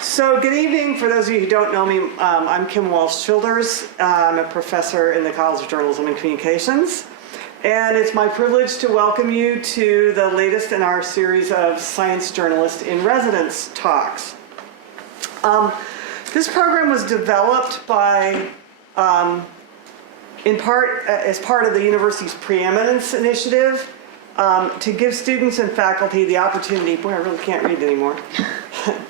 So good evening. For those of you who don't know me, I'm Kim Walsh-Childers. I'm a professor in the College of Journalism and Communications. And it's my privilege to welcome you to the latest in our series of Science Journalist in Residence talks. This program was developed by, in part, as part of the university's preeminence initiative to give students and faculty the opportunity, boy, I really can't read anymore,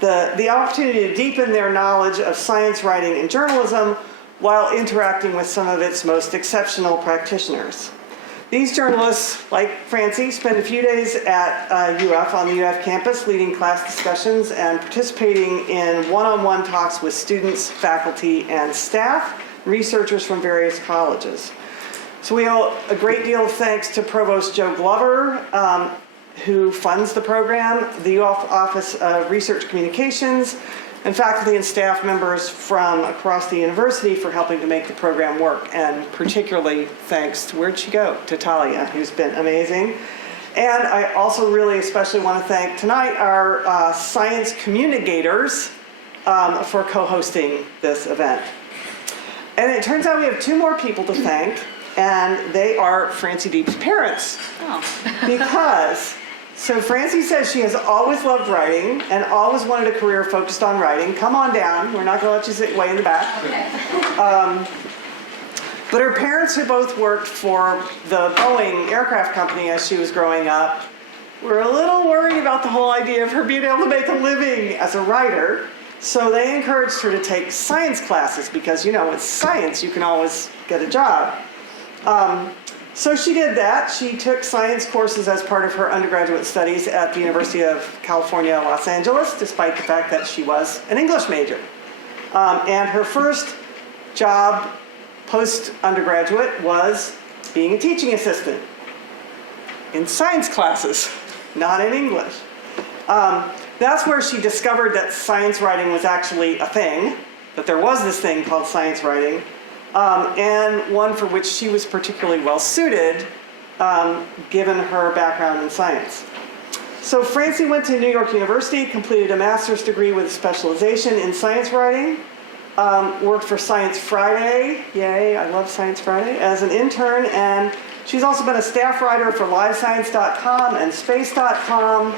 the opportunity to deepen their knowledge of science writing and journalism while interacting with some of its most exceptional practitioners. These journalists, like Francie, spend a few days at UF on the UF campus leading class discussions and participating in one-on-one talks with students, faculty, and staff, researchers from various colleges. So we owe a great deal of thanks to Provost Joe Glover, who funds the program, the UF Office of Research Communications, and faculty and staff members from across the university for helping to make the program work. And particularly thanks to, where'd she go? To Talia, who's been amazing. And I also really especially want to thank tonight our science communicators for co-hosting this event. And it turns out we have two more people to thank, and they are Francie Diep's parents. Oh. Because, so Francie says she has always loved writing and always wanted a career focused on writing. Come on down. We're not going to let you sit way in the back. Okay. But her parents, who both worked for the Boeing aircraft company as she was growing up, were a little worried about the whole idea of her being able to make a living as a writer. So they encouraged her to take science classes because, you know, with science you can always get a job. So she did that. She took science courses as part of her undergraduate studies at the University of California, Los Angeles, despite the fact that she was an English major. And her first job post-undergraduate was being a teaching assistant in science classes, not in English. That's where she discovered that science writing was actually a thing, that there was this thing called science writing, and one for which she was particularly well suited, given her background in science. So Francie went to New York University, completed a master's degree with a specialization in science writing, worked for Science Friday, yay, I love Science Friday, as an intern, and she's also been a staff writer for livescience.com and space.com.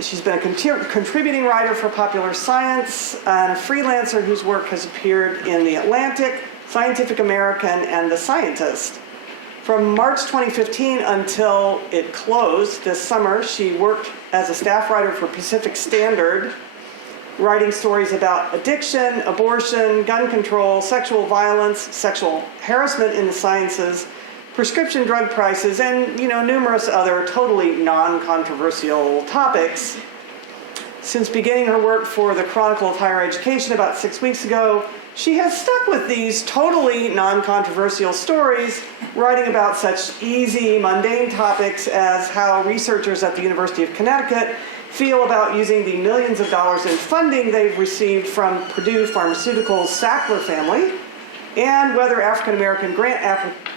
She's been a contributing writer for Popular Science and a freelancer whose work has appeared in The Atlantic, Scientific American, and The Scientist. From March 2015 until it closed this summer, she worked as a staff writer for Pacific Standard, writing stories about addiction, abortion, gun control, sexual violence, sexual harassment in the sciences, prescription drug prices, and numerous other totally non-controversial topics. Since beginning her work for the Chronicle of Higher Education about 6 weeks ago, she has stuck with these totally non-controversial stories, writing about such easy, mundane topics as how researchers at the University of Connecticut feel about using the millions of dollars in funding they've received from Purdue Pharmaceuticals' Sackler family, and whether African-American grant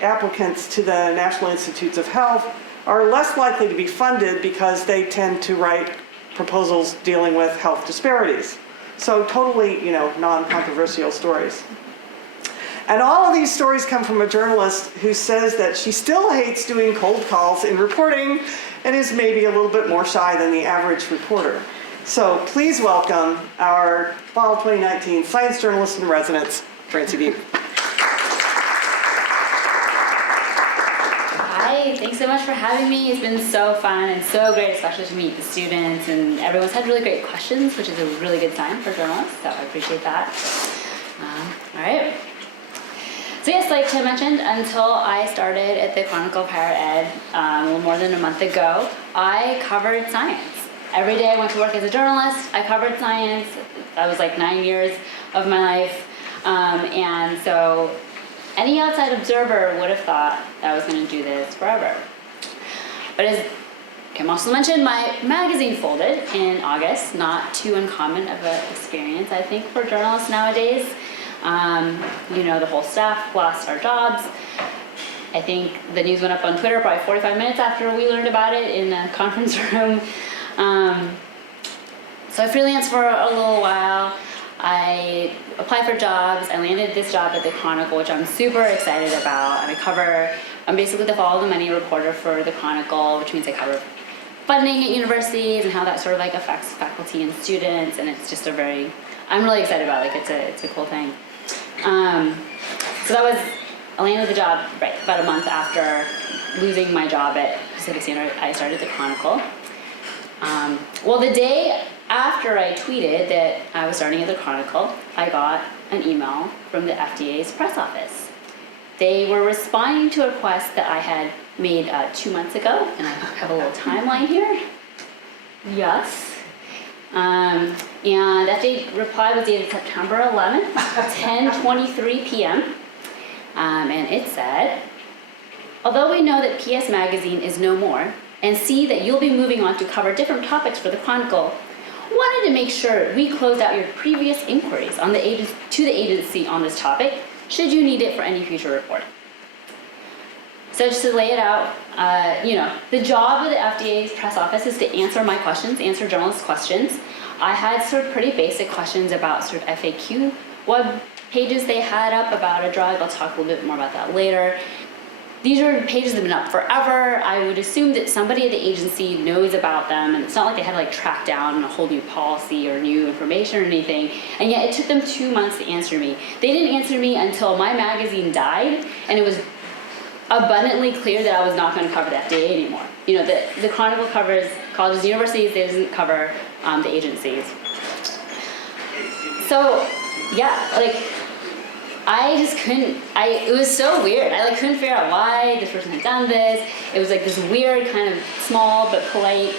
applicants to the National Institutes of Health are less likely to be funded because they tend to write proposals dealing with health disparities. So totally, non-controversial stories. And all of these stories come from a journalist who says that she still hates doing cold calls in reporting and is maybe a little bit more shy than the average reporter. So please welcome our Fall 2019 Science Journalist in Residence, Francie Diep. Hi, thanks so much for having me. It's been so fun and so great, especially to meet the students, and everyone's had really great questions, which is a really good sign for journalists, so I appreciate that. All right. So yes, like Tim mentioned, until I started at the Chronicle of Higher Ed a little more than a month ago, I covered science. Every day I went to work as a journalist, I covered science. That was like 9 years of my life. And so any outside observer would have thought that I was going to do this forever. But as Kim also mentioned, my magazine folded in August. Not too uncommon of an experience, I think, for journalists nowadays. The whole staff lost our jobs. I think the news went up on Twitter probably 45 minutes after we learned about it in a conference room. So I freelanced for a little while. I applied for jobs. I landed this job at the Chronicle, which I'm super excited about. I'm basically the follow the money reporter for the Chronicle, which means I cover funding at universities and how that sort of like affects faculty and students. And it's just I'm really excited about it. Like it's a cool thing. So I landed the job about a month after losing my job at Pacific Standard. I started the Chronicle. Well, the day after I tweeted that I was starting at the Chronicle, I got an email from the FDA's press office. They were responding to a request that I had made 2 months ago, and I have a little timeline here. Yes. And the FDA reply was dated September 11th, 10:23 p.m. And it said, although we know that PS Magazine is no more, and see that you'll be moving on to cover different topics for the Chronicle, wanted to make sure we closed out your previous inquiries to the agency on this topic, should you need it for any future report. So just to lay it out, the job of the FDA's press office is to answer my questions, answer journalists' questions. I had sort of pretty basic questions about sort of FAQ web pages they had up about a drug. I'll talk a little bit more about that later. These are pages that have been up forever. I would assume that somebody at the agency knows about them, and it's not like they had to like track down a whole new policy or new information or anything, and yet it took them 2 months to answer me. They didn't answer me until my magazine died, and it was abundantly clear that I was not going to cover the FDA anymore. The Chronicle covers colleges and universities, it doesn't cover the agencies. So, yeah, I just couldn't, it was so weird. I couldn't figure out why this person had done this. It was this weird kind of small but polite,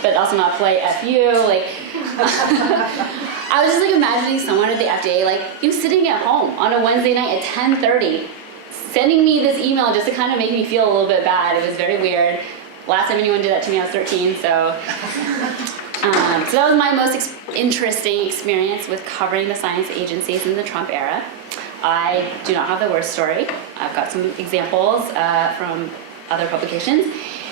but also not polite FU. I was just imagining someone at the FDA, you sitting at home on a Wednesday night at 10:30, sending me this email just to kind of make me feel a little bit bad. It was very weird. Last time anyone did that to me, I was 13, so. So that was my most interesting experience with covering the science agencies in the Trump era. I do not have the worst story. I've got some examples from other publications.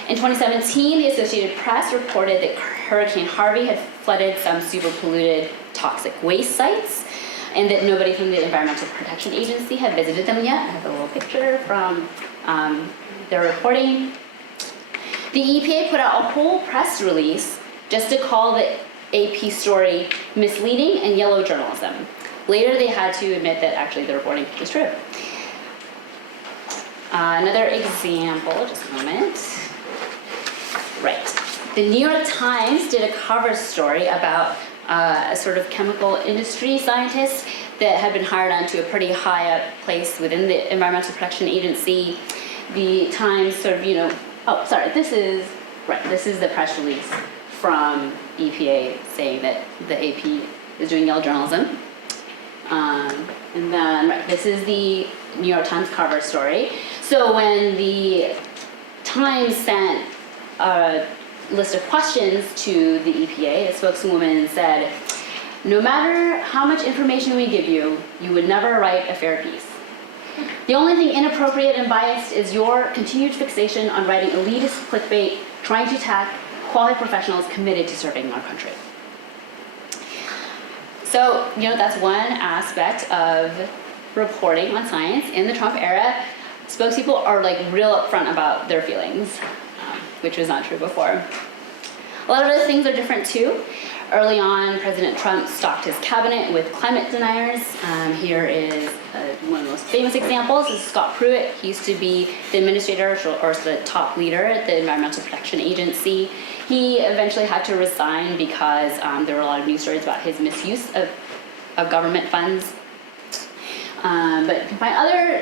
In 2017, the Associated Press reported that Hurricane Harvey had flooded some super polluted toxic waste sites, and that nobody from the Environmental Protection Agency had visited them yet. I have a little picture from their reporting. The EPA put out a whole press release just to call the AP story misleading and yellow journalism. Later, they had to admit that actually the reporting was true. Another example, just a moment. Right. The New York Times did a cover story about a sort of chemical industry scientist that had been hired onto a pretty high up place within the Environmental Protection Agency. The Times sort of, this is the press release from EPA saying that the AP is doing yellow journalism. And then, this is the New York Times cover story. So when the Times sent a list of questions to the EPA, a spokeswoman said, no matter how much information we give you, you would never write a fair piece. The only thing inappropriate and biased is your continued fixation on writing elitist clickbait, trying to attack quality professionals committed to serving our country. So, that's one aspect of reporting on science. In the Trump era, spokespeople are real upfront about their feelings, which was not true before. A lot of other things are different too. Early on, President Trump stocked his cabinet with climate deniers. Here is one of the most famous examples is Scott Pruitt. He used to be the administrator or the top leader at the Environmental Protection Agency. He eventually had to resign because there were a lot of news stories about his misuse of government funds. But my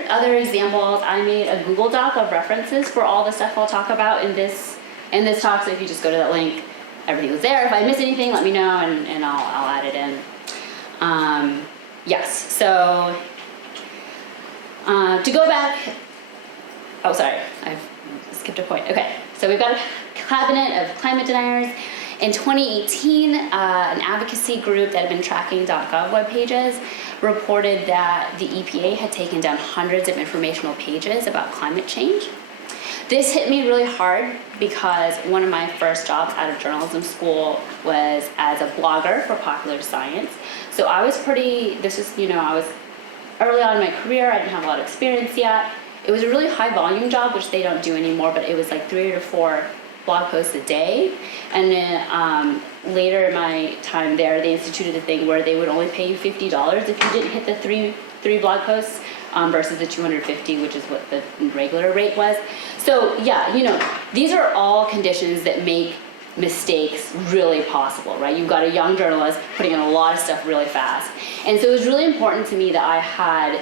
other examples, I made a Google Doc of references for all the stuff I'll talk about in this talk. So if you just go to that link, everything was there. If I miss anything, let me know and I'll add it in. Yes, so to go back, I've skipped a point. Okay, so we've got a cabinet of climate deniers. In 2018, an advocacy group that had been tracking .gov web pages reported that the EPA had taken down hundreds of informational pages about climate change. This hit me really hard because one of my first jobs out of journalism school was as a blogger for Popular Science. So I was I was early on in my career, I didn't have a lot of experience yet. It was a really high volume job, which they don't do anymore, but it was like 3 to 4 blog posts a day. And then later in my time there, they instituted a thing where they would only pay you $50 if you didn't hit the three blog posts versus the $250, which is what the regular rate was. So yeah, these are all conditions that make mistakes really possible, right? You've got a young journalist putting in a lot of stuff really fast. And so it was really important to me that I had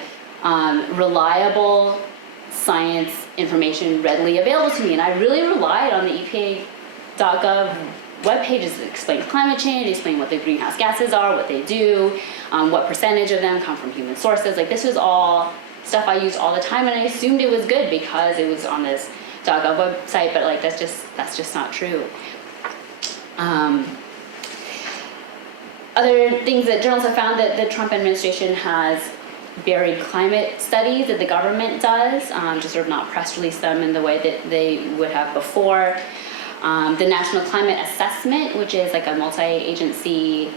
reliable science information readily available to me. And I really relied on the EPA.gov web pages that explain climate change, explain what the greenhouse gases are, what they do, what percentage of them come from human sources. Like, this was all stuff I used all the time, and I assumed it was good because it was on this .gov website, but like that's just not true. Other things that journalists have found that the Trump administration has buried climate studies that the government does, just sort of not press release them in the way that they would have before. The National Climate Assessment, which is like a multi-agency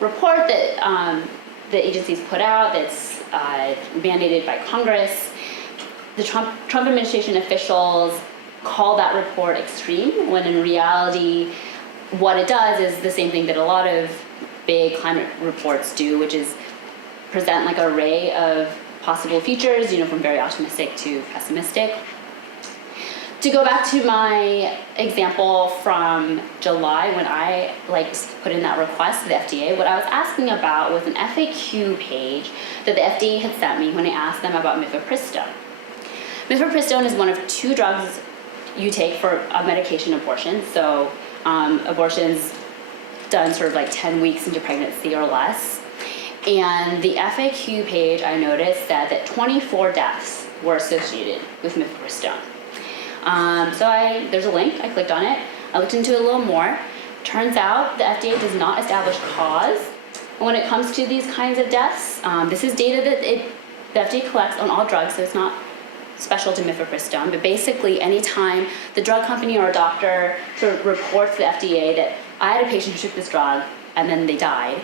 report that the agencies put out that's mandated by Congress. The Trump administration officials call that report extreme, when in reality, what it does is the same thing that a lot of big climate reports do, which is present like an array of possible features, from very optimistic to pessimistic. To go back to my example from July, when I put in that request to the FDA, what I was asking about was an FAQ page that the FDA had sent me when I asked them about mifepristone. Mifepristone is one of 2 drugs you take for a medication abortion. So abortions done sort of like 10 weeks into pregnancy or less. And the FAQ page, I noticed, said that 24 deaths were associated with mifepristone. There's a link, I clicked on it, I looked into it a little more. Turns out the FDA does not establish cause when it comes to these kinds of deaths. This is data that the FDA collects on all drugs, so it's not special to mifepristone, but basically anytime the drug company or a doctor sort of reports to the FDA that I had a patient who took this drug and then they died,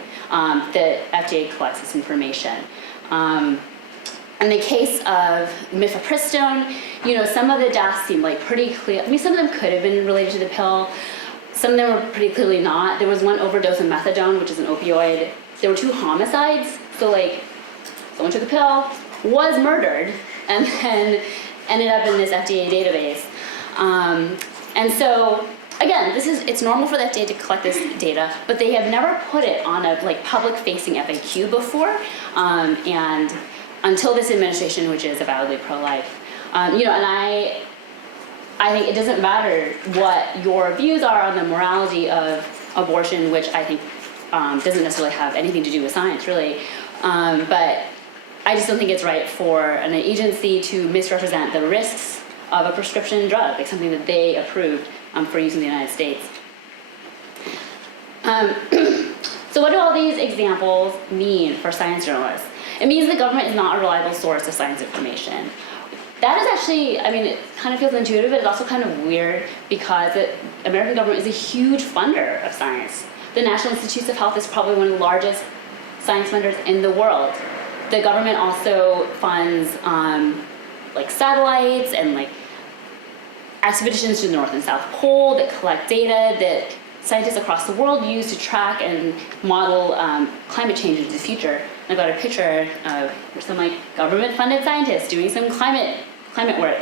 the FDA collects this information. In the case of mifepristone, some of the deaths seem like pretty clear. I mean, some of them could have been related to the pill. Some of them were pretty clearly not. There was one overdose of methadone, which is an opioid. There were 2 homicides. So someone took a pill, was murdered, and then ended up in this FDA database. And so, again, it's normal for the FDA to collect this data, but they have never put it on a public-facing FAQ before. And until this administration, which is avowedly pro-life, and I think it doesn't matter what your views are on the morality of abortion, which I think doesn't necessarily have anything to do with science, really. But I just don't think it's right for an agency to misrepresent the risks of a prescription drug, like something that they approved for use in the United States. So what do all these examples mean for science journalists? It means the government is not a reliable source of science information. That is actually, it kind of feels intuitive, but it's also kind of weird because the American government is a huge funder of science. The National Institutes of Health is probably one of the largest science funders in the world. The government also funds satellites and expeditions to the North and South Pole that collect data that scientists across the world use to track and model climate change into the future. I got a picture of some government-funded scientists doing some climate work.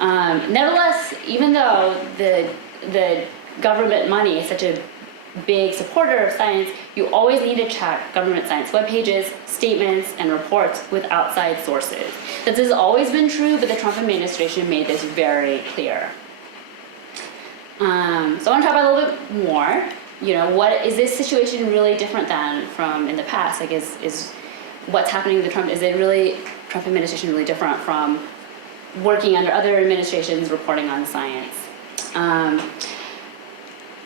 Nevertheless, even though the government money is such a big supporter of science, you always need to check government science web pages, statements, and reports with outside sources. This has always been true, but the Trump administration made this very clear. So I want to talk about a little bit more. What is this situation really different than from in the past? Is what's happening in the Trump administration really different from working under other administrations reporting on science?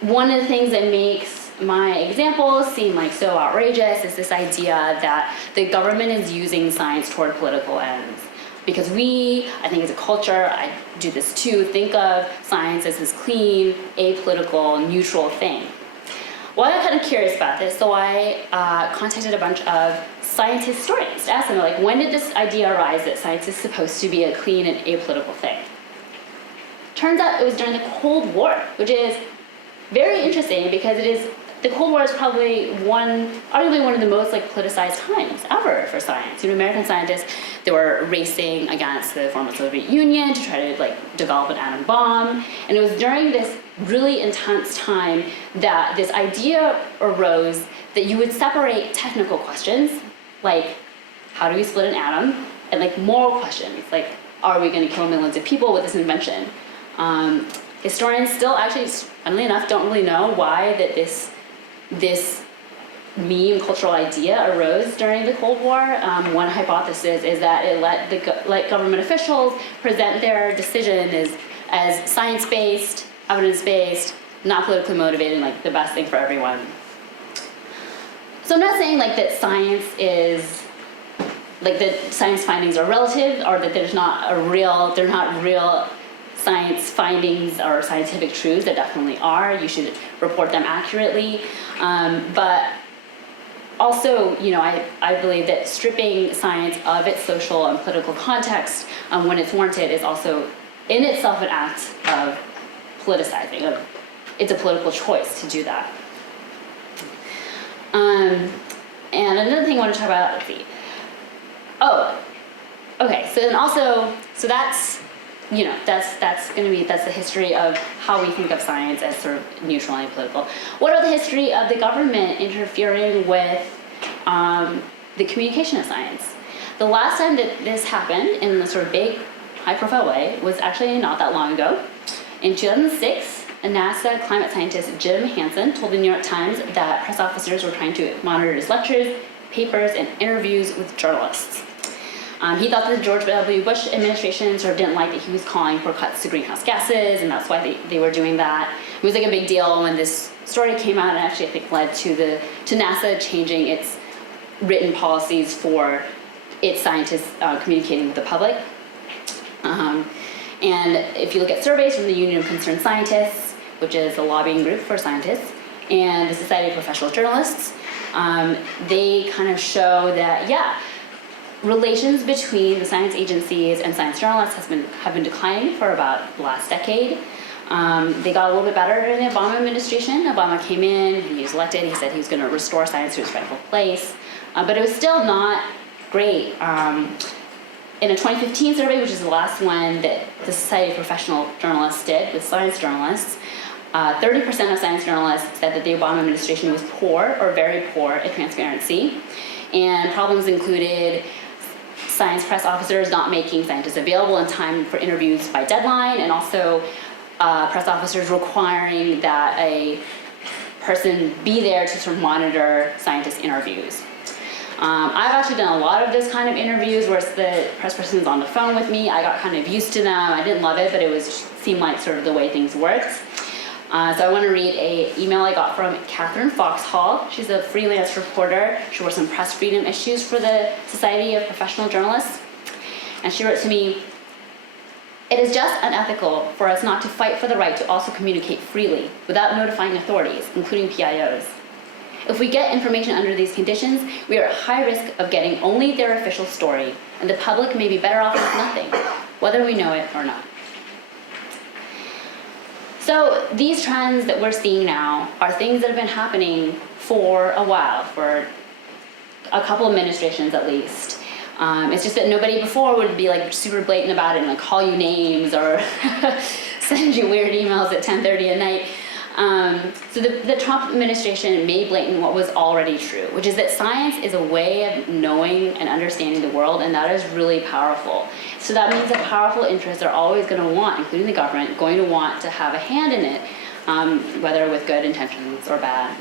One of the things that makes my examples seem so outrageous is this idea that the government is using science toward political ends. because I think as a culture, I do this too, think of science as this clean, apolitical, neutral thing. Well, I got kind of curious about this, so I contacted a bunch of science historians to ask them, like, when did this idea arise that science is supposed to be a clean and apolitical thing? Turns out it was during the Cold War, which is very interesting because the Cold War is probably arguably one of the most politicized times ever for science. American scientists, they were racing against the former Soviet Union to try to develop an atom bomb, and it was during this really intense time that this idea arose that you would separate technical questions, like how do we split an atom, and moral questions, like are we going to kill millions of people with this invention? Historians still actually, funnily enough, don't really know why that this meme cultural idea arose during the Cold War. One hypothesis is that it let government officials present their decision as science-based, evidence-based, not politically motivated, the best thing for everyone. So I'm not saying that science is that science findings are relative, or that they're not real science findings or scientific truths. That definitely are. You should report them accurately. But also, I believe that stripping science of its social and political context when it's warranted is also in itself an act of politicizing. It's a political choice to do that. And another thing I want to talk about, let's see. Oh, okay. So then also, so that's that's the history of how we think of science as sort of neutral and apolitical. What about the history of the government interfering with the communication of science? The last time that this happened in a sort of big, high-profile way was actually not that long ago. In 2006, a NASA climate scientist, Jim Hansen, told the New York Times that press officers were trying to monitor his lectures, papers, and interviews with journalists. He thought that the George W. Bush administration sort of didn't like that he was calling for cuts to greenhouse gases, and that's why they were doing that. It was a big deal when this story came out, and actually I think led to NASA changing its written policies for its scientists communicating with the public. And if you look at surveys from the Union of Concerned Scientists, which is a lobbying group for scientists, and the Society of Professional Journalists, they kind of show that, relations between the science agencies and science journalists have been declining for about the last decade. They got a little bit better in the Obama administration. Obama came in, he was elected, he said he was going to restore science to its rightful place, but it was still not great. In a 2015 survey, which is the last one that the Society of Professional Journalists did with science journalists, 30% of science journalists said that the Obama administration was poor or very poor at transparency, and problems included science press officers not making scientists available in time for interviews by deadline, and also press officers requiring that a person be there to sort of monitor scientist interviews. I've actually done a lot of this kind of interviews where the press person's on the phone with me. I got kind of used to them. I didn't love it, but it seemed like sort of the way things worked. So I want to read an email I got from Catherine Foxhall. She's a freelance reporter. She works on press freedom issues for the Society of Professional Journalists. And she wrote to me, "It is just unethical for us not to fight for the right to also communicate freely without notifying authorities, including PIOs. If we get information under these conditions, we are at high risk of getting only their official story, and the public may be better off with nothing, whether we know it or not." So these trends that we're seeing now are things that have been happening for a while, for a couple administrations at least. It's just that nobody before would be super blatant about it and call you names or send you weird emails at 10:30 at night. So the Trump administration made blatant what was already true, which is that science is a way of knowing and understanding the world, and that is really powerful. So that means that powerful interests are always going to want, including the government, going to want to have a hand in it, whether with good intentions or bad.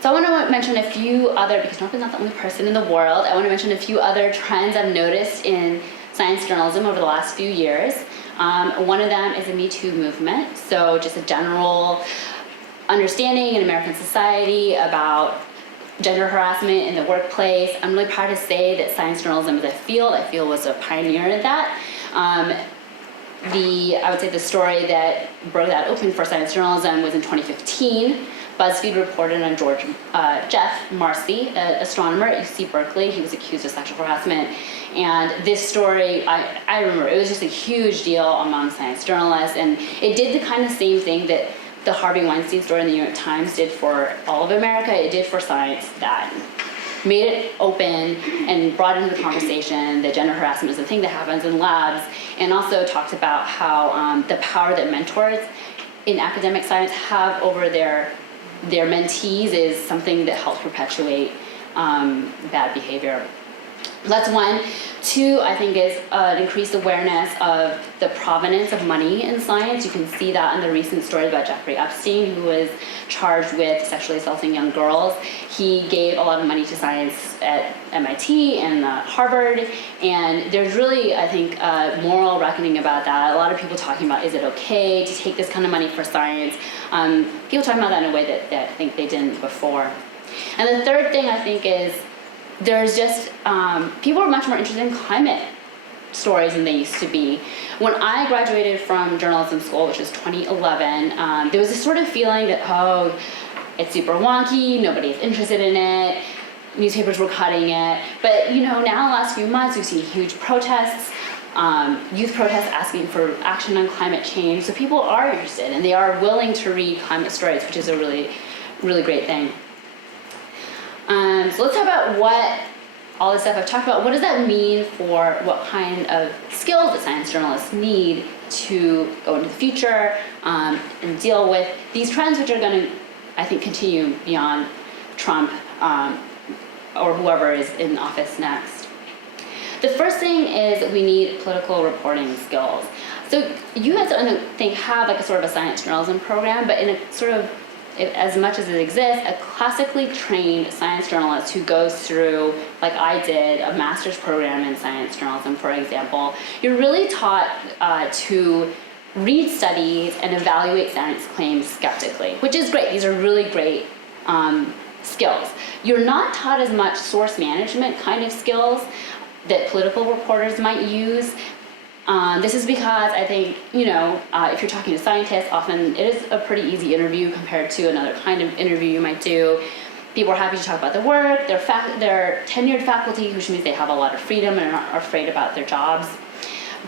So I want to mention a few other, because Trump is not the only person in the world, I want to mention a few other trends I've noticed in science journalism over the last few years. One of them is the Me Too movement. So just a general understanding in American society about gender harassment in the workplace. I'm really proud to say that science journalism as a field, I feel, was a pioneer in that. I would say the story that broke that open for science journalism was in 2015. BuzzFeed reported on Jeff Marcy, an astronomer at UC Berkeley. He was accused of sexual harassment. And this story, I remember, it was just a huge deal among science journalists. And it did the kind of same thing that the Harvey Weinstein story in the New York Times did for all of America. It did for science, that made it open and brought into the conversation that gender harassment is a thing that happens in labs, and also talked about how the power that mentors in academic science have over their mentees is something that helps perpetuate bad behavior. That's one. Two, I think, is an increased awareness of the provenance of money in science. You can see that in the recent story about Jeffrey Epstein, who was charged with sexually assaulting young girls. He gave a lot of money to science at MIT and Harvard, and there's really, I think, a moral reckoning about that. A lot of people talking about, is it okay to take this kind of money for science? People talking about that in a way that I think they didn't before. And the third thing, I think, is there's just, people are much more interested in climate stories than they used to be. When I graduated from journalism school, which was 2011, there was this sort of feeling that, oh, it's super wonky, nobody's interested in it, newspapers were cutting it. But, now in the last few months, we've seen huge protests, youth protests asking for action on climate change. So people are interested, and they are willing to read climate stories, which is a really, really great thing. So let's talk about what all this stuff I've talked about, what does that mean for what kind of skills that science journalists need to go into the future and deal with these trends, which are going to, I think, continue beyond Trump or whoever is in office next. The first thing is that we need political reporting skills. So you guys, I think, have like a sort of a science journalism program, but in a sort of, as much as it exists, a classically trained science journalist who goes through, like I did, a master's program in science journalism, for example, you're really taught to read studies and evaluate science claims skeptically, which is great. These are really great skills. You're not taught as much source management kind of skills that political reporters might use. This is because I think, if you're talking to scientists, often it is a pretty easy interview compared to another kind of interview you might do. People are happy to talk about their work, they're tenured faculty, which means they have a lot of freedom and aren't afraid about their jobs.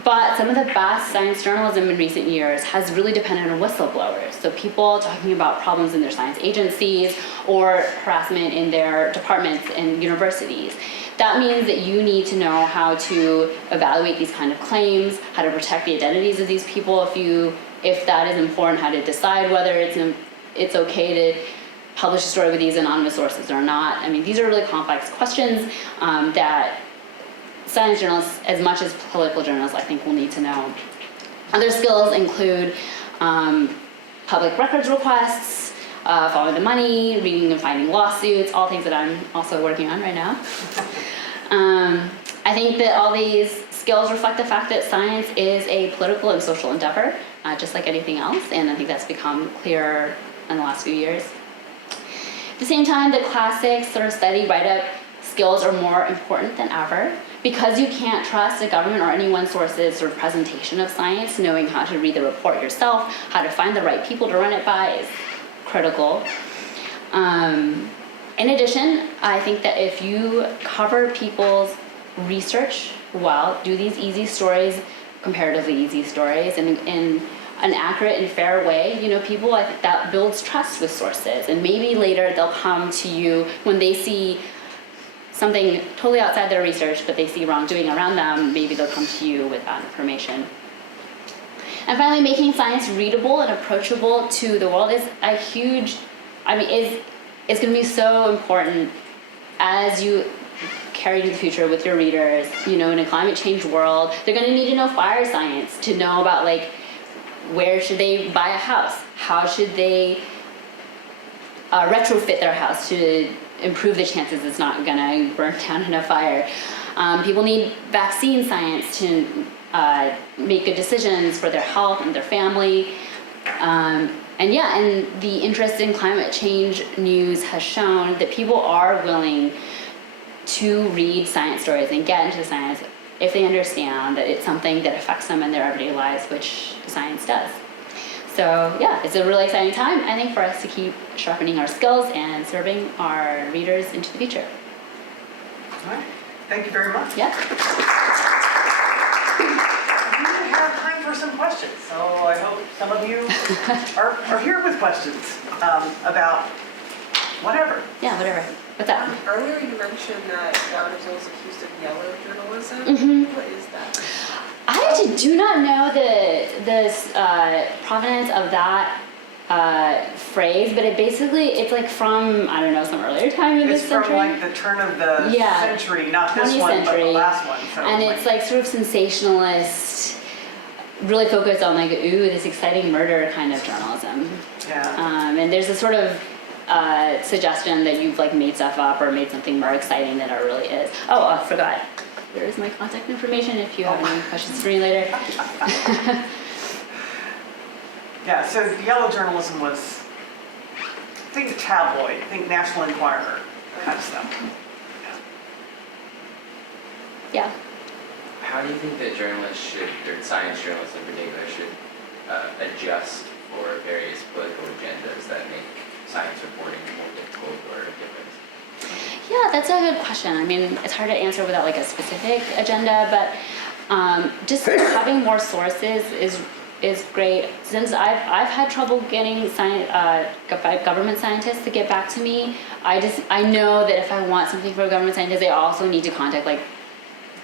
But some of the best science journalism in recent years has really depended on whistleblowers. So people talking about problems in their science agencies or harassment in their departments and universities. That means that you need to know how to evaluate these kind of claims, how to protect the identities of these people if that is important, how to decide whether it's okay to publish a story with these anonymous sources or not. I mean, these are really complex questions that science journalists, as much as political journalists, I think will need to know. Other skills include public records requests, following the money, reading and finding lawsuits, all things that I'm also working on right now. I think that all these skills reflect the fact that science is a political and social endeavor, just like anything else, and I think that's become clearer in the last few years. At the same time, the classic sort of study write-up skills are more important than ever. Because you can't trust a government or any one source's sort of presentation of science, knowing how to read the report yourself, how to find the right people to run it by is critical. In addition, I think that if you cover people's research well, do these easy stories, comparatively easy stories, in an accurate and fair way, people, I think that builds trust with sources. And maybe later they'll come to you when they see something totally outside their research, but they see wrongdoing around them, maybe they'll come to you with that information. And finally, making science readable and approachable to the world is a huge, it's going to be so important as you carry into the future with your readers. In a climate change world, they're going to need to know fire science, to know about where should they buy a house, how should they retrofit their house to improve the chances it's not going to burn down in a fire. People need vaccine science to make good decisions for their health and their family. yeah, and the interest in climate change news has shown that people are willing to read science stories and get into the science if they understand that it's something that affects them in their everyday lives, which the science does. So yeah, it's a really exciting time, I think, for us to keep sharpening our skills and serving our readers into the future. All right. Thank you very much. Yeah. We have time for some questions, so I hope some of you are here with questions about whatever. Yeah, whatever. What's up? Earlier you mentioned that the article was accused of yellow journalism. Mm-hmm. What is that? I actually do not know the provenance of that phrase, but it's like from, I don't know, some earlier time in this It's century. from like the turn of the century, not this 20th one, but century. the last one. So And it's like sort of sensationalist, really focused on like, ooh, this exciting murder kind of journalism. yeah. And there's a sort of suggestion that you've like made stuff up or made something more exciting than it really is. Oh, I forgot. There's my contact information if you have any questions for me later. Yeah, so yellow journalism was, think tabloid, think National Enquirer kind of stuff. Yeah. How do you think that journalists should, or science journalists in particular, should adjust for various political agendas that make science reporting more difficult or different? Yeah, that's a good question. I mean, it's hard to answer without like a specific agenda, but just having more sources is great. Since I've had trouble getting government scientists to get back to me, I know that if I want something from a government scientist, I also need to contact like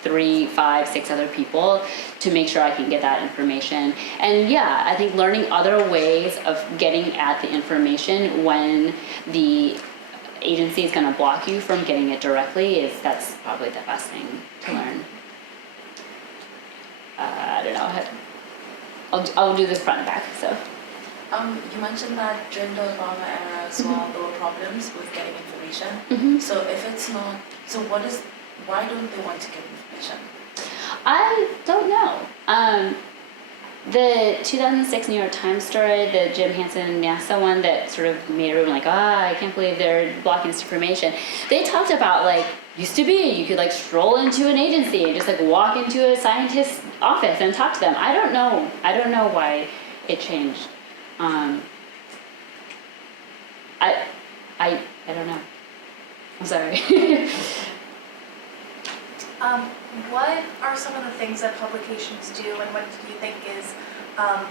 3, 5, 6 other people to make sure I can get that information. And yeah, I think learning other ways of getting at the information when the agency is going to block you from getting it directly that's probably the best thing to learn. I don't know. I'll do this front and back. So. You mentioned that during the Obama era as well, there were problems with getting information. Mm-hmm. So if it's not, why don't they want to get information? I don't know. The 2006 New York Times story, the Jim Hansen NASA one that sort of made everyone like, I can't believe they're blocking this information. They talked about like, used to be, you could like stroll into an agency and just like walk into a scientist's office and talk to them. I don't know why it changed. I don't know. I'm sorry. What are some of the things that publications do, and what do you think is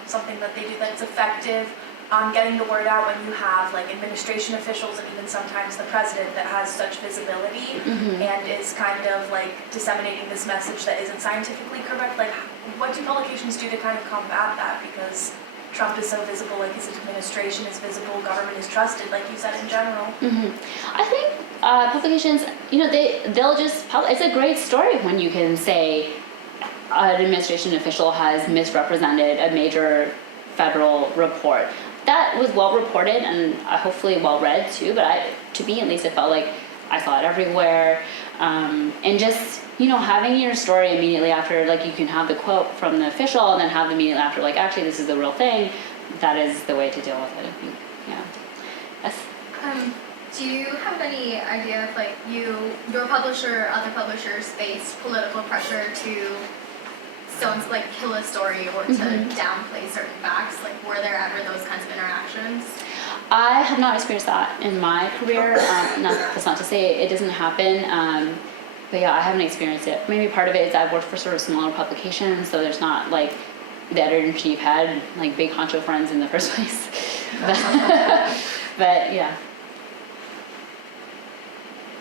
something that they do that's effective on getting the word out when you have like administration officials and even sometimes the president that has such visibility and is kind of like disseminating this message that isn't scientifically correct? Like, what do publications do to kind of combat that? Because Trump is so visible, like his administration is visible, government is trusted, like you said in general. I think publications, they'll just publish. It's a great story when you can say an administration official has misrepresented a major federal report. That was well reported and hopefully well read too, but to me at least, it felt like I saw it everywhere. And just, having your story immediately after, like you can have the quote from the official and then have the immediately after, like, actually this is the real thing. That is the way to deal with it, I think. Yeah. Yes. Do you have any idea if like your publisher or other publishers face political pressure to like kill a story or to downplay certain facts? Like, were there ever those kinds of interactions? I have not experienced that in my career. That's not to say it doesn't happen. But yeah, I haven't experienced it. Maybe part of it is I've worked for sort of smaller publications, so there's not like the editor-in-chief had like big honcho friends in the first place. But yeah.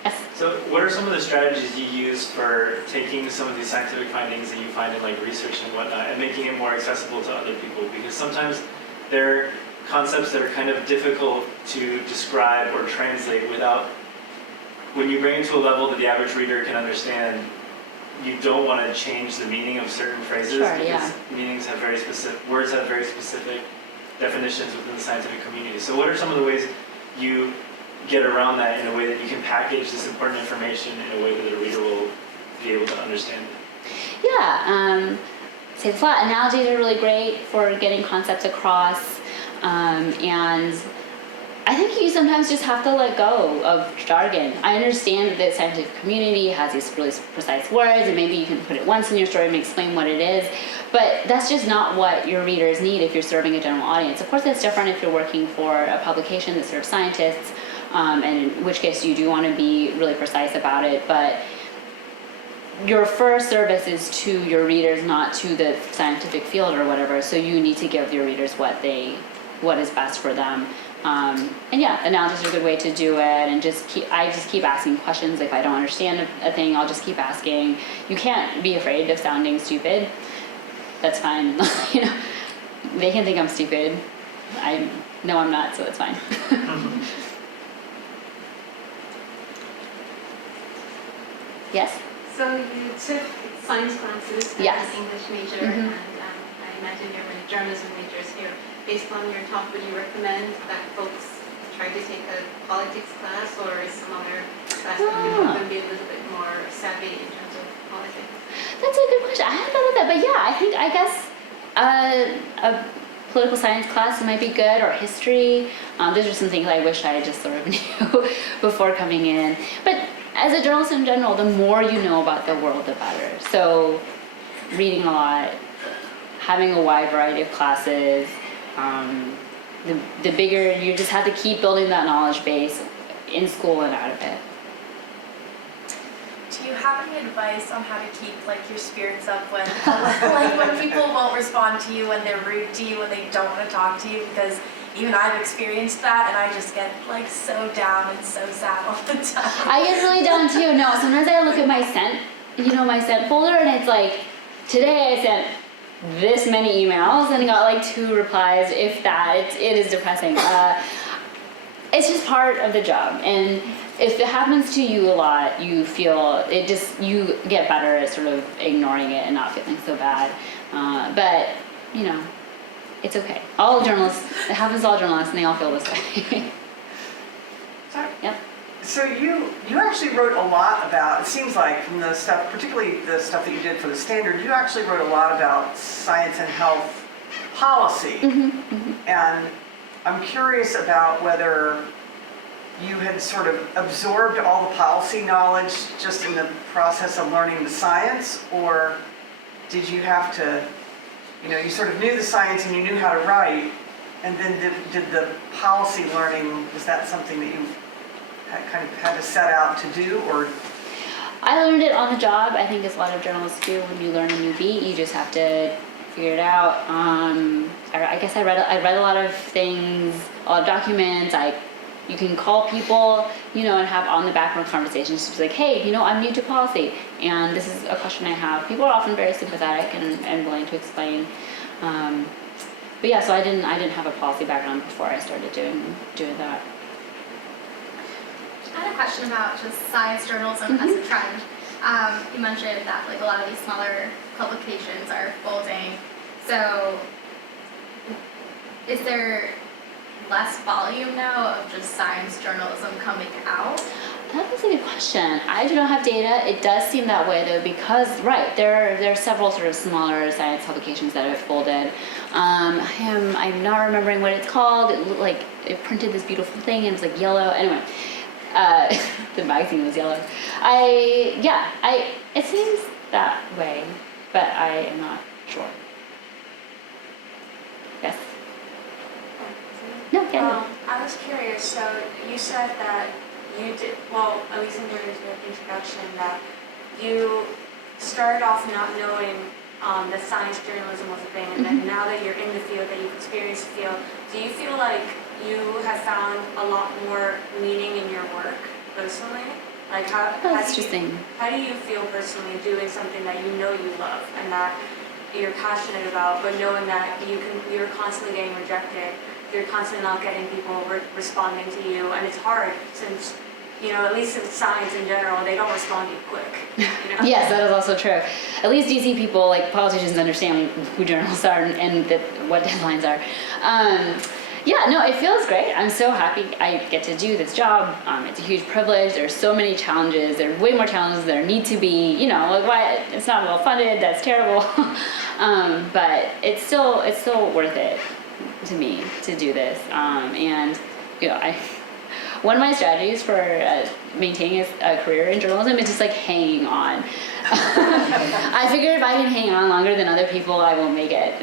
Yes. So what are some of the strategies you use for taking some of these scientific findings that you find in like research and whatnot and making it more accessible to other people? Because sometimes they're concepts that are kind of difficult to describe or translate without, when you bring it to a level that the average reader can understand, you don't want to change the meaning of certain phrases because meanings have very specific, words have very specific definitions within the scientific community. So what are some of the ways you get around that in a way that you can package this important information in a way that the reader will be able to understand it? Yeah, say the flat analogies are really great for getting concepts across. And I think you sometimes just have to let go of jargon. I understand that the scientific community has these really precise words, and maybe you can put it once in your story and explain what it is, but that's just not what your readers need if you're serving a general audience. Of course, that's different if you're working for a publication that serves scientists, and in which case you do want to be really precise about it, but your first service is to your readers, not to the scientific field or whatever, so you need to give your readers what is best for them. And yeah, analogies are a good way to do it, and I just keep asking questions. If I don't understand a thing, I'll just keep asking. You can't be afraid of sounding stupid. That's fine. You know, they can think I'm stupid. I know I'm not, so it's fine. Yes? So you took science classes as Yes. an English major, Mhm. and I imagine you're many journalism majors here. Based on your talk, would you recommend that folks try to take a politics class or some other class that would help them be a little bit more savvy in terms of politics? That's a good question. I hadn't thought of that, but yeah, I guess a political science class might be good, or history. Those are some things I wish I just sort of knew before coming in. But as a journalist in general, the more you know about the world, the better. So reading a lot, having a wide variety of classes, the bigger, you just have to keep building that knowledge base in school and out of it. Do you have any advice on how to keep like your spirits up when like when people won't respond to you, when they're rude to you, when they don't want to talk to you? Because even I've experienced that, and I just get like so down and so sad all the time. I get really down too. No, sometimes I look at my sent folder, and it's like, today I sent this many emails and got like 2 replies, if that. It is depressing. It's just part of the job, and if it happens to you a lot, you feel it. You get better at sort of ignoring it and not feeling so bad. But you know, it's okay. All journalists, it happens to all journalists, and they all feel this way. So, Yep. so you actually wrote a lot about, it seems like from the stuff, particularly the stuff that you did for the Standard, you actually wrote a lot about science and health policy. And I'm curious about whether you had sort of absorbed all the policy knowledge just in the process of learning the science, or did you have to, you sort of knew the science and you knew how to write, and then did the policy learning, was that something that you kind of had to set out to do, or? I learned it on the job. I think as a lot of journalists do. When you learn a new beat, you just have to figure it out. I guess I read a lot of things, a lot of documents. You can call people, and have on the background conversations. Just be like, hey, I'm new to policy, and this is a question I have. People are often very sympathetic and willing to explain. But yeah, so I didn't have a policy background before I started doing that. I had a question about just science journalism as a trend. You mentioned that a lot of these smaller publications are folding. So is there less volume now of just science journalism coming out? That was a good question. I do not have data. It does seem that way though, because there are several sort of smaller science publications that have folded. I'm not remembering what it's called. It looked like it printed this beautiful thing and it was like yellow. Anyway, the magazine was yellow. It seems that way, but I am not sure. Yes. No, yeah. I was curious, so you said that you did, well, at least in your introduction, that you started off not knowing that science journalism was a thing, and then now that you're in the field, that you've experienced the field, do you feel like you have found a lot more meaning in your work personally? Like how do you feel personally doing something that you know you love and that you're passionate about, but knowing that you're constantly getting rejected, you're constantly not getting people responding to you, and it's hard since, at least in science in general, they don't respond to you quick. Yes, that is also true. At least DC people, like politicians, understand who journalists are and what deadlines are. It feels great. I'm so happy I get to do this job. It's a huge privilege. There's so many challenges. There are way more challenges than there need to be. Why it's not well funded. That's terrible. But it's still worth it to me to do this. And one of my strategies for maintaining a career in journalism is just like hanging on. I figure if I can hang on longer than other people, I will make it.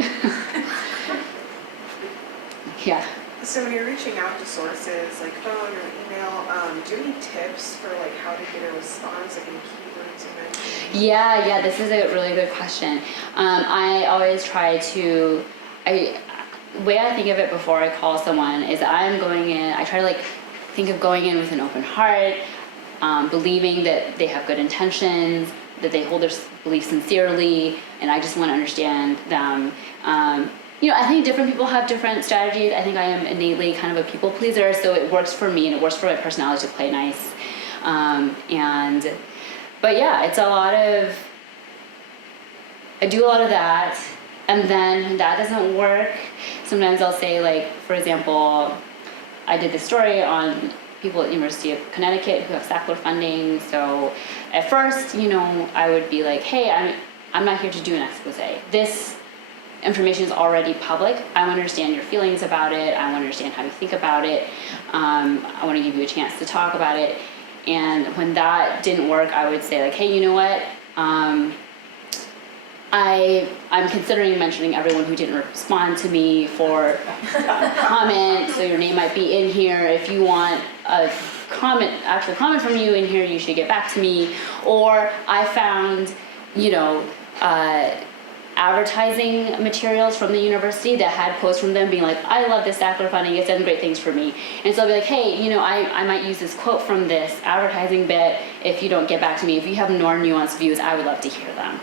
Yeah. So when you're reaching out to sources, like phone or email, do you have any tips for like how to get a response, like any keywords you mentioned? Yeah, this is a really good question. I always try to, the way I think of it before I call someone is I'm going in, I try to like think of going in with an open heart, believing that they have good intentions, that they hold their beliefs sincerely, and I just want to understand them. I think different people have different strategies. I think I am innately kind of a people pleaser, so it works for me and it works for my personality to play nice. But yeah, it's I do a lot of that, and then when that doesn't work, sometimes I'll say, like, for example, I did this story on people at the University of Connecticut who have Sackler funding. So at first, I would be like, hey, I'm not here to do an expose. This information is already public. I want to understand your feelings about it. I want to understand how you think about it. I want to give you a chance to talk about it. And when that didn't work, I would say, like, hey, you know what? I'm considering mentioning everyone who didn't respond to me for comment, so your name might be in here. If you want a actual comment from you in here, you should get back to me. Or I found, advertising materials from the university that had posts from them being like, I love this Sackler funding, it's done great things for me. And so I'll be like, hey, I might use this quote from this advertising bit if you don't get back to me. If you have more nuanced views, I would love to hear them.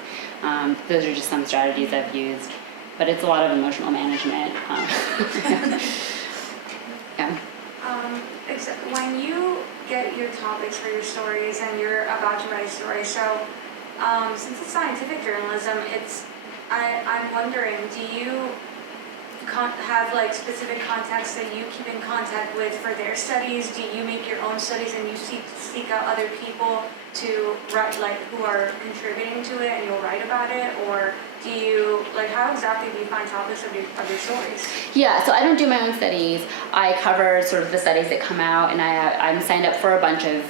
Those are just some strategies I've used, but it's a lot of emotional management. Yeah. When you get your topics for your stories and you're about to write a story, so since it's scientific journalism, I'm wondering, do you have like specific contacts that you keep in contact with for their studies? Do you make your own studies and you seek out other people to write, like, who are contributing to it, and you'll write about it? Or do you, like, how exactly do you find topics of your stories? Yeah, so I don't do my own studies. I cover sort of the studies that come out, and I'm signed up for a bunch of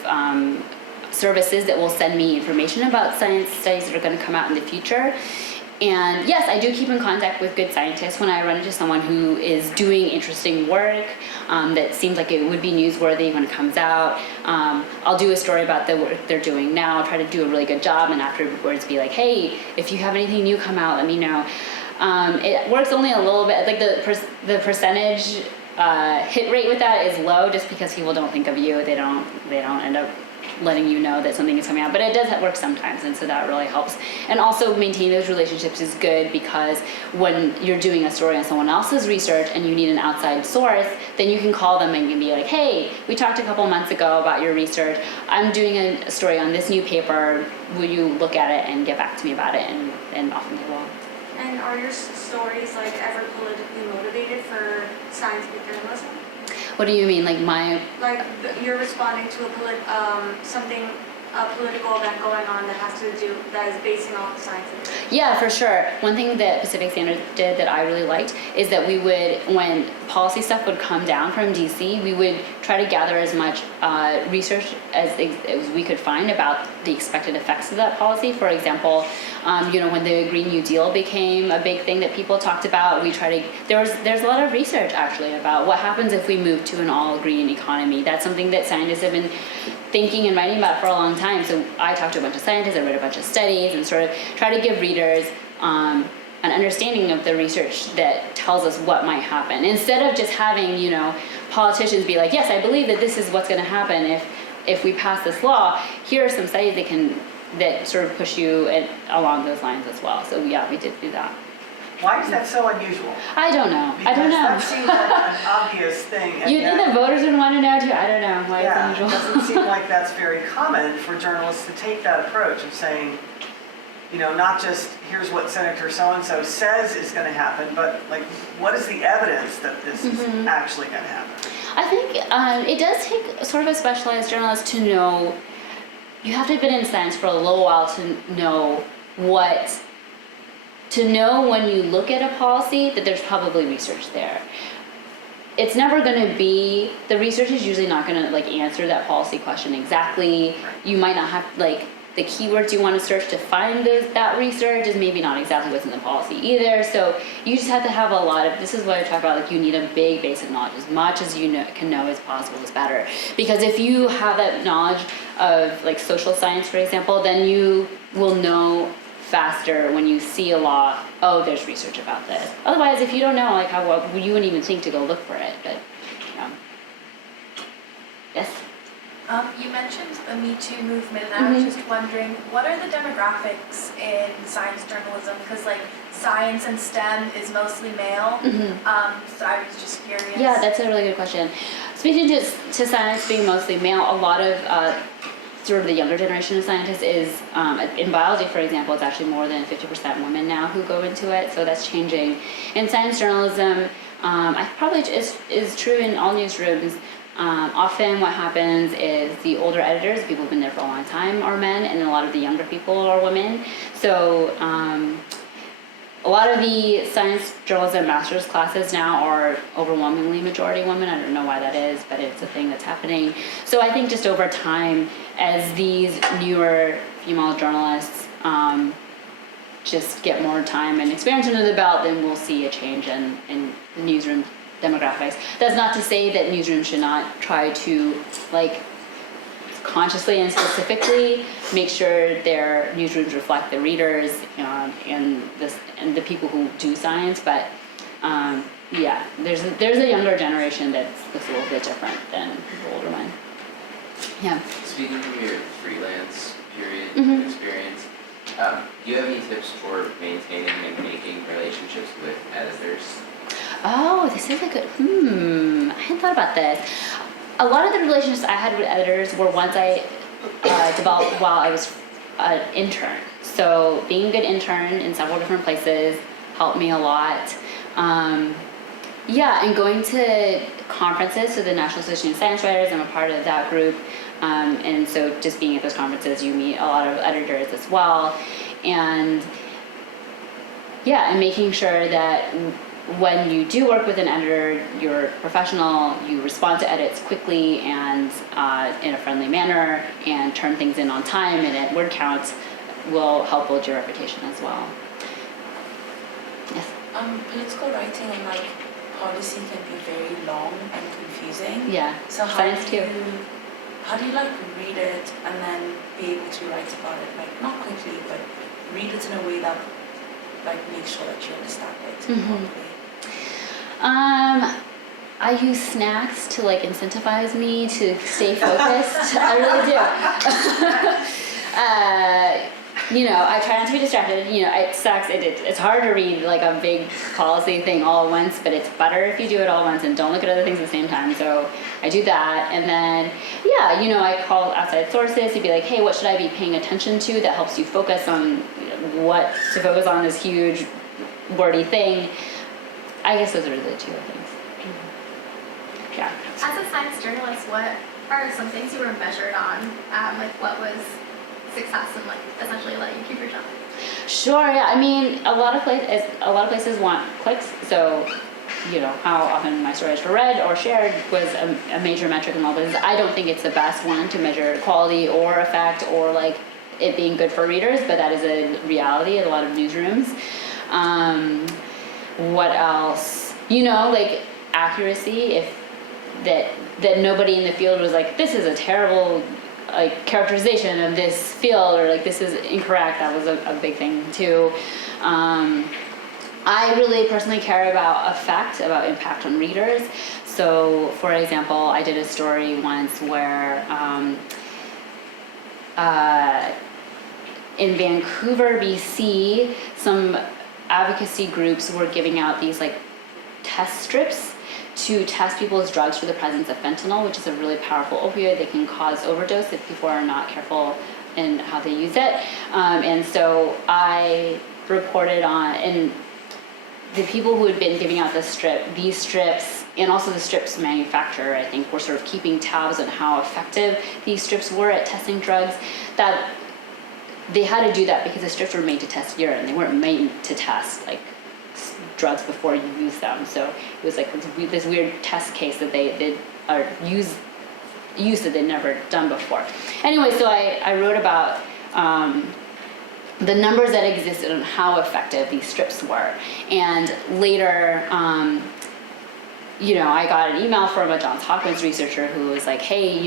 services that will send me information about science studies that are going to come out in the future. And yes, I do keep in contact with good scientists when I run into someone who is doing interesting work that seems like it would be newsworthy when it comes out. I'll do a story about the work they're doing now, try to do a really good job, and afterwards be like, hey, if you have anything new come out, let me know. It works only a little bit, like the percentage hit rate with that is low just because people don't think of you. They don't end up letting you know that something is coming out, but it does work sometimes, and so that really helps. And also maintaining those relationships is good, because when you're doing a story on someone else's research and you need an outside source, then you can call them and you can be like, hey, we talked a couple months ago about your research. I'm doing a story on this new paper. Will you look at it and get back to me about it? And often they will. And are your stories like ever politically motivated for scientific journalism? What do you mean, like you're responding to something political event going on that is basing off of scientific? Yeah, for sure. One thing that Pacific Standard did that I really liked is that we would, when policy stuff would come down from DC, we would try to gather as much research as we could find about the expected effects of that policy. For example, when the Green New Deal became a big thing that people talked about, there's a lot of research actually about what happens if we move to an all green economy. That's something that scientists have been thinking and writing about for a long time. So I talked to a bunch of scientists, I read a bunch of studies, and sort of try to give readers an understanding of the research that tells us what might happen, instead of just having politicians be like, yes, I believe that this is what's going to happen if we pass this law. Here are some studies that sort of push you along those lines as well. So yeah, we did do that. Why is that so unusual? I don't know. Because that seems like an obvious thing. You think the voters would want to know too? I don't know why it's unusual. It doesn't seem like that's very common for journalists to take that approach of saying, not just here's what Senator so-and-so says is going to happen, but like, what is the evidence that this is actually going to happen? I think it does take sort of a specialized journalist to know. You have to have been in science for a little while to know when you look at a policy that there's probably research there. it's never going to be, the research is usually not going to like answer that policy question exactly. You might not have like the keywords you want to search to find that research is maybe not exactly what's in the policy either. So you just have to have a lot of, this is what I talk about, like you need a big base of knowledge. As much as you can know as possible is better. Because if you have that knowledge of like social science, for example, then you will know faster when you see a law, oh, there's research about this. Otherwise, if you don't know, like you wouldn't even think to go look for it. But, yes? You mentioned the Me Too movement, and I was just wondering, what are the demographics in science journalism? Because like science and STEM is mostly male, so I was just curious. Yeah, that's a really good question. Speaking to science being mostly male, a lot of sort of the younger generation of scientists is, in biology, for example, it's actually more than 50% women now who go into it, so that's changing. In science journalism, I probably is true in all newsrooms. Often what happens is the older editors, people who've been there for a long time, are men, and a lot of the younger people are women. So a lot of the science journalism master's classes now are overwhelmingly majority women. I don't know why that is, but it's a thing that's happening. So I think just over time, as these newer female journalists just get more time and experience under the belt, then we'll see a change in the newsroom demographics. That's not to say that newsrooms should not try to like consciously and specifically make sure their newsrooms reflect the readers and the people who do science, but yeah, there's a younger generation that's a little bit different than the older one. Yeah. Speaking from your freelance period experience, do you have any tips for maintaining and making relationships with editors? Oh, this is a good, I hadn't thought about this. A lot of the relationships I had with editors were ones I developed while I was an intern. So being a good intern in several different places helped me a lot. Yeah, and going to conferences, so the National Association of Science Writers, I'm a part of that group. And so just being at those conferences, you meet a lot of editors as well. And yeah, and making sure that when you do work with an editor, you're professional, you respond to edits quickly and in a friendly manner, and turn things in on time and at word counts will help build your reputation as well. Yes? Political writing and like policy can be very long and confusing. Yeah, So science too. How do you like read it and then be able to write about it? Like not quickly, but read it in a way that like make sure that you understand it properly. I use snacks to like incentivize me to stay focused. I really do. I try not to be distracted. It sucks. It's hard to read like a big policy thing all at once, but it's better if you do it all at once and don't look at other things at the same time. So I do that, and then I call outside sources to be like, hey, what should I be paying attention to that helps you focus on what to focus on this huge wordy thing. I guess those are the two things. Yeah. As a science journalist, what are some things you were measured on? Like what was success and like essentially let you keep your job? Sure. Yeah. I mean, a lot of places want clicks. So, how often my stories were read or shared was a major metric in all places. I don't think it's the best one to measure quality or effect or like it being good for readers, but that is a reality in a lot of newsrooms. What else? Like accuracy. If that nobody in the field was like, this is a terrible like characterization of this field, or like this is incorrect. That was a big thing too. I really personally care about effect, about impact on readers. So, for example, I did a story once where in Vancouver, BC, some advocacy groups were giving out these like test strips to test people's drugs for the presence of fentanyl, which is a really powerful opioid that can cause overdose if people are not careful in how they use it. And so I reported on, and the people who had been giving out these strips, and also the strips manufacturer, I think, were sort of keeping tabs on how effective these strips were at testing drugs. That they had to do that because the strips were made to test urine. They weren't made to test like drugs before you use them. So it was like this weird test case that they are use that they'd never done before. Anyway, so I wrote about the numbers that existed and how effective these strips were. And later, I got an email from a Johns Hopkins researcher who was like, hey,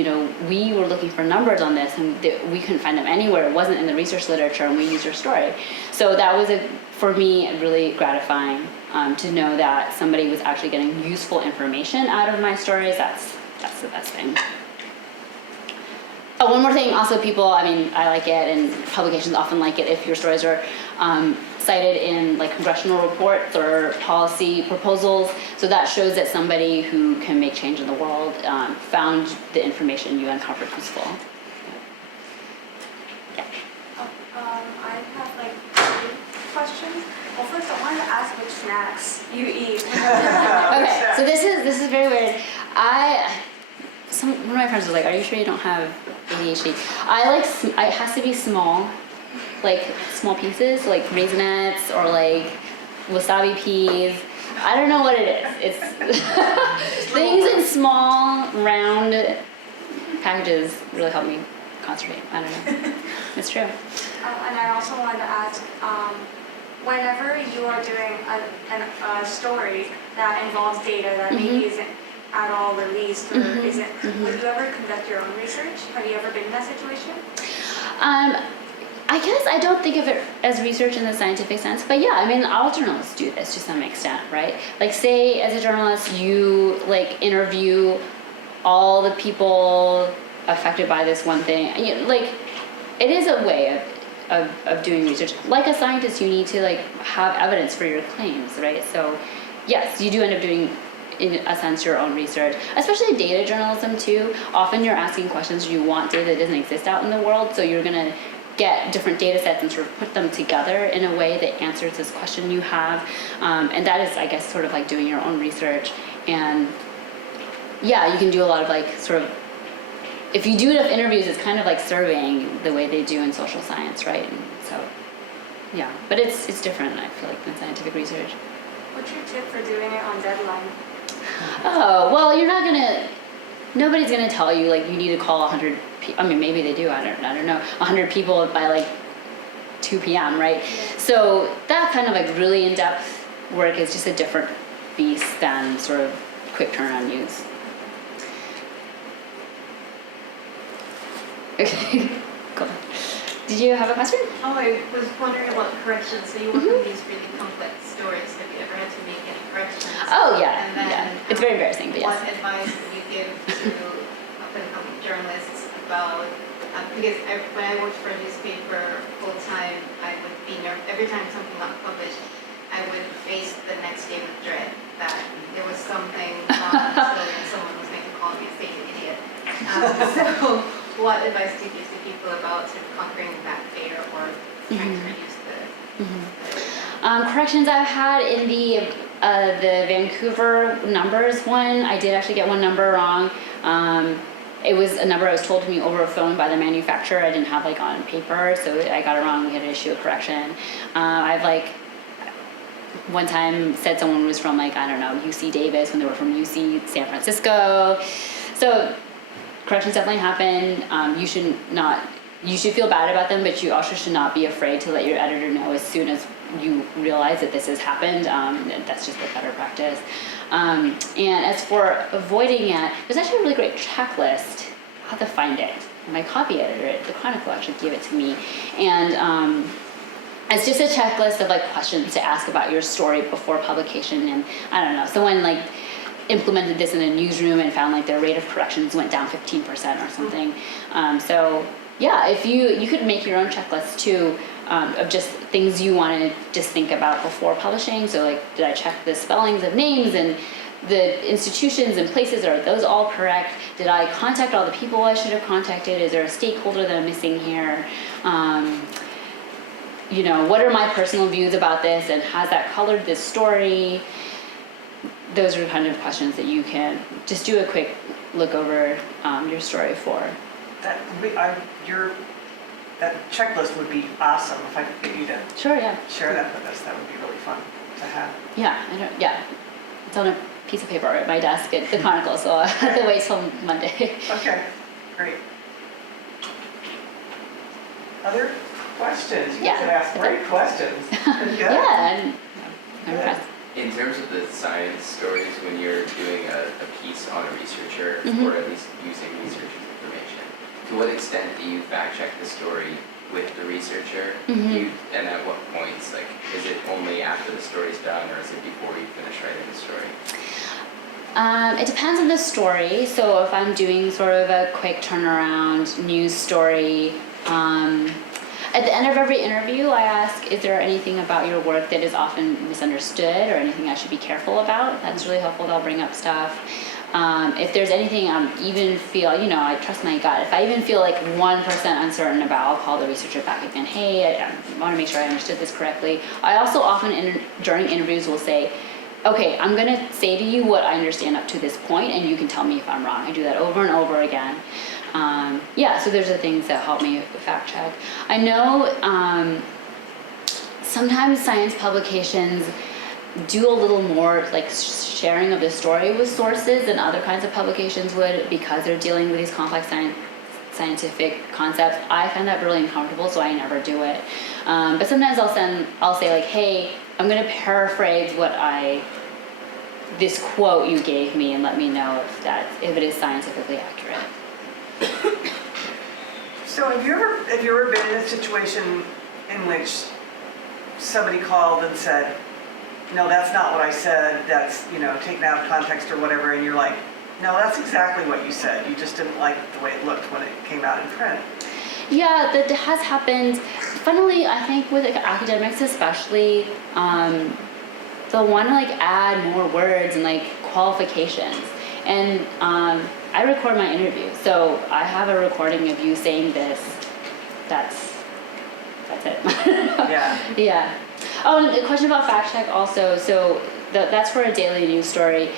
we were looking for numbers on this and we couldn't find them anywhere. It wasn't in the research literature and we used your story. So that was, for me, really gratifying to know that somebody was actually getting useful information out of my stories. That's the best thing. Oh, one more thing, also I like it, and publications often like it if your stories are cited in like congressional reports or policy proposals. So that shows that somebody who can make change in the world found the information you uncovered useful. Yeah. I have like 3 questions. Well, first I wanted to ask which snacks you eat. Okay, so this is very weird. One of my friends was like, "Are you sure you don't have ADHD?" It has to be small, like small pieces, like Raisinets or like wasabi peas. I don't know what it is. It's things in small, round packages really help me concentrate. I don't know. It's true. And I also wanted to ask, whenever you are doing a story that involves data that maybe isn't at all released or isn't, would you ever conduct your own research? Have you ever been in that situation? I guess I don't think of it as research in the scientific sense, but yeah, all journalists do this to some extent, right? Like, say, as a journalist, you like interview all the people affected by this one thing. It is a way of doing research. Like a scientist, you need to like have evidence for your claims, right? So, yes, you do end up doing, in a sense, your own research, especially data journalism too. Often you're asking questions, you want data that doesn't exist out in the world, so you're gonna get different data sets and sort of put them together in a way that answers this question you have. And that is, I guess, sort of like doing your own research. And yeah, you can do a lot of like sort of, if you do enough interviews, it's kind of like surveying the way they do in social science, right? And so, yeah, but it's different, I feel like, than scientific research. What's your tip for doing it on deadline? Oh, well, nobody's gonna tell you like you need to call 100 people. Maybe they do, I don't know, 100 people by like 2 p.m., right? So that kind of like really in-depth work is just a different beast than sort of quick turnaround news. Okay, cool. Did you have a question? Oh, I was wondering about corrections. So you work on these really complex stories. Have you ever had to make any corrections? Oh, yeah. And then, Yeah. It's very embarrassing, but yes. What advice would you give to up-and-coming journalists about, because when I worked for a newspaper full-time, I would be nervous. Every time something got published, I would face the next day with dread that there was something wrong with the story and someone was going to call me a fake idiot. So what advice do you give to people about sort of conquering that fear or trying to reduce the corrections I've had in the Vancouver numbers one, I did actually get one number wrong. It was a number I was told to me over a phone by the manufacturer. I didn't have like on paper, so I got it wrong. We had to issue a correction. I've like one time said someone was from like, I don't know, UC Davis when they were from UC San Francisco. So corrections definitely happen. You should feel bad about them, but you also should not be afraid to let your editor know as soon as you realize that this has happened. That's just a better practice. And as for avoiding it, there's actually a really great checklist. I'll have to find it. My copy editor at the Chronicle actually gave it to me. And it's just a checklist of like questions to ask about your story before publication. And I don't know, someone like implemented this in a newsroom and found like their rate of corrections went down 15% or something. So yeah, if you could make your own checklist too, of just things you want to just think about before publishing. So like, did I check the spellings of names and the institutions and places? Are those all correct? Did I contact all the people I should have contacted? Is there a stakeholder that I'm missing here? What are my personal views about this, and has that colored this story? Those are kind of questions that you can just do a quick look over your story for. That checklist would be awesome if I could get you to Sure, yeah. share that with us. That would be really fun. to have. Yeah, it's on a piece of paper at my desk at the Chronicle, so I have to wait till Monday. Okay, great. Other questions? You Yeah. can ask great questions. Good. Yeah, I'm impressed. In terms of the science stories, when you're doing a piece on a researcher, Mhm. or at least using researcher's information, to what extent do you fact check the story with the researcher? Mhm. And at what points, like, is it only after the story's done, or is it before you finish writing the story? It depends on the story. So if I'm doing sort of a quick turnaround news story, at the end of every interview, I ask, is there anything about your work that is often misunderstood or anything I should be careful about? That's really helpful. They'll bring up stuff. If there's anything I even feel, I trust my gut. If I even feel like 1% uncertain about, I'll call the researcher back again. Hey, I want to make sure I understood this correctly. I also often during interviews will say, okay, I'm going to say to you what I understand up to this point, and you can tell me if I'm wrong. I do that over and over again. So there's the things that help me fact check. I know sometimes science publications do a little more like sharing of the story with sources than other kinds of publications would, because they're dealing with these complex scientific concepts. I find that really uncomfortable, so I never do it. But sometimes I'll say like, hey, I'm going to paraphrase this quote you gave me, and let me know if it is scientifically accurate. So have you ever been in a situation in which somebody called and said, no, that's not what I said, that's, taken out of context or whatever, and you're like, no, that's exactly what you said, you just didn't like the way it looked when it came out in print? Yeah, that has happened. Funnily, I think with academics especially, they'll want to add more words and qualifications. And I record my interview, so I have a recording of you saying this. That's it. Yeah. Yeah. Oh, and the question about fact check also. So that's for a daily news story.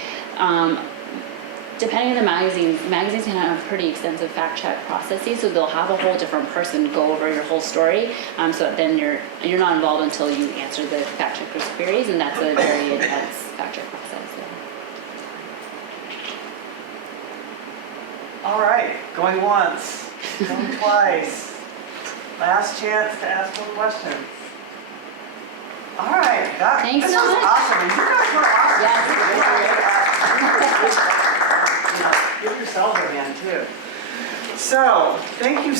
Depending on the magazines can have pretty extensive fact check processes, so they'll have a whole different person go over your whole story. So then you're not involved until you answer the fact checker's queries, and that's a very intense fact check process. All right, going once, going twice. Last chance to ask one question. All right, Thanks this so was much. awesome. You guys were awesome. Yes. Give yourselves a hand too. So, thank you